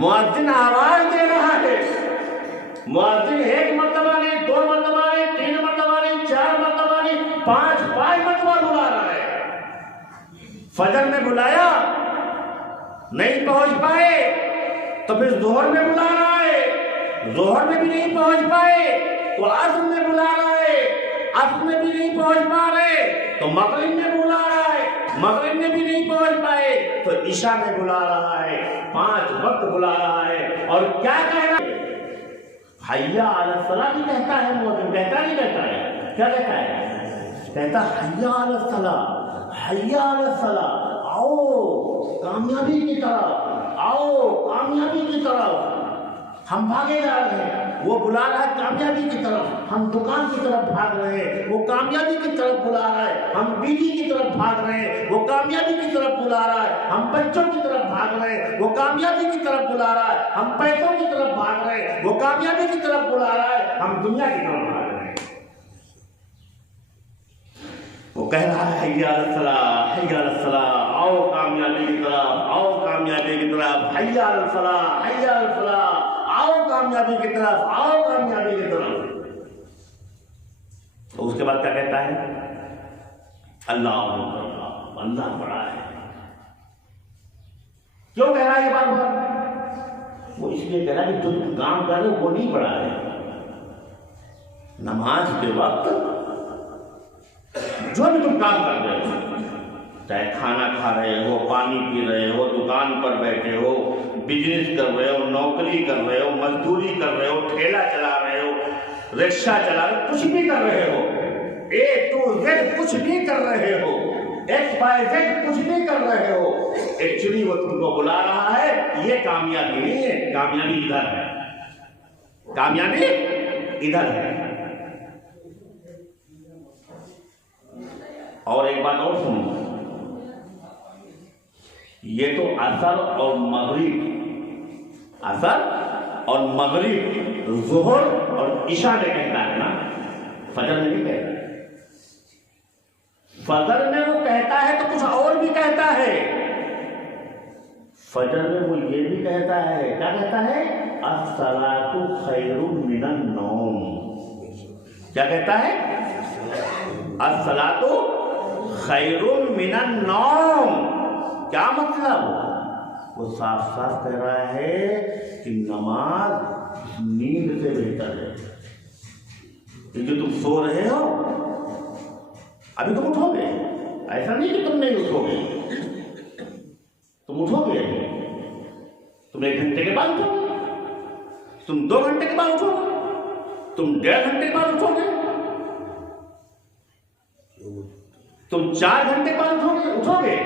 मुअज्जिन आवाज दे रहा है। मुअज्जिन एक मर्तबा नहीं, 2 मर्तबा नहीं, 3 मर्तबा नहीं, 4 मर्तबा नहीं, 5 मर्तबा बुला रहा है। फजर में बुलाया, नहीं पहुंच पाए तो फिर जोहर में बुला रहा है, जोहर में भी नहीं पहुंच पाए तो असर में बुला रहा है, असर में भी नहीं पहुंच पा रहे तो मगरिब में बुला रहा है, मगरिब में भी नहीं पहुंच पाए तो इशा में बुला रहा है। 5 वक्त बुला रहा है। और क्या कह रहा है? हय्या अला सलाह भी कहता है मुअज्जिन, कहता नहीं कहता है? क्या कहता है? कहता हय्या अला सलाह, हय्या अला सलाह, आओ कामयाबी की तरफ, आओ कामयाबी की तरफ। हम भागे जा रहे हैं, वो बुला रहा है कामयाबी की तरफ, हम दुकान की तरफ भाग रहे हैं, वो कामयाबी की तरफ बुला रहा है, हम बीवी की तरफ भाग रहे हैं, वो कामयाबी की तरफ बुला रहा है, हम बच्चों की तरफ भाग रहे हैं, वो कामयाबी की तरफ बुला रहा है, हम पैसों की तरफ भाग रहे हैं, वो कामयाबी की तरफ बुला रहा है, हम दुनिया की तरफ भाग रहे हैं। वो कह रहा है हय्या अला सलाह, हय्या अला सलाह, आओ कामयाबी की तरफ, आओ कामयाबी की तरफ, हय्या अला सलाह, हय्या अला सलाह, आओ कामयाबी की तरफ, आओ कामयाबी की तरफ। तो उसके बाद क्या कहता है? अल्लाह अल्लाह बड़ा है। क्यों कह रहा है ये बार बार? वो इसलिए कह रहा है कि जो तुम काम कर रहे हो वो नहीं बड़ा है। नमाज के वक्त जो भी तुम काम कर रहे हो, चाहे खाना खा रहे हो, पानी पी रहे हो, दुकान पर बैठे हो, बिजनेस कर रहे हो, नौकरी कर रहे हो, मजदूरी कर रहे हो, ठेला चला रहे हो, रिक्शा चला रहे हो, कुछ भी कर रहे हो, A to Z कुछ भी कर रहे हो, XYZ कुछ भी कर रहे हो, एक्चुअली वो तुमको बुला रहा है। ये कामयाबी नहीं है, कामयाबी इधर है, कामयाबी इधर है। और एक बात और सुनो, ये तो असर और मगरिब, असर और मगरिब, ज़ोहर और इशा में कहता है ना, फजर में नहीं कहता। फजर में वो कहता है तो कुछ और भी कहता है। फजर में वो ये भी कहता है, क्या कहता है? अस्सलातु खैरुम मिनन नौम। क्या कहता है? अस्सलातु खैरुम मिनन नौम। क्या मतलब? वो साफ साफ कह रहा है कि नमाज नींद से बेहतर है। क्योंकि तुम सो रहे हो, अभी तुम उठोगे, ऐसा नहीं कि तुम नहीं उठोगे, तुम उठोगे, तुम 1 घंटे के बाद उठोगे, तुम 2 घंटे के बाद उठोगे, तुम 1.5 घंटे के बाद उठोगे, तुम 4 घंटे के बाद उठोगे।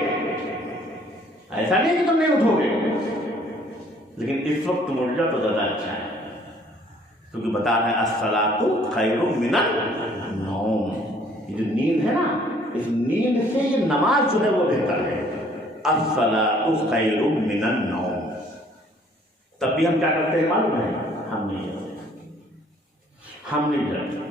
ऐसा नहीं कि तुम नहीं उठोगे, लेकिन इस वक्त तुम उठ जाओ तो ज्यादा अच्छा है, क्योंकि बता रहे हैं अस्सलातु खैरुम मिनन नौम। ये जो नींद है ना, इस नींद से ये नमाज जो है वो बेहतर है। अस्सलातु खैरुम मिनन नौम। तब भी हम क्या करते हैं मालूम है? हम नहीं जाते।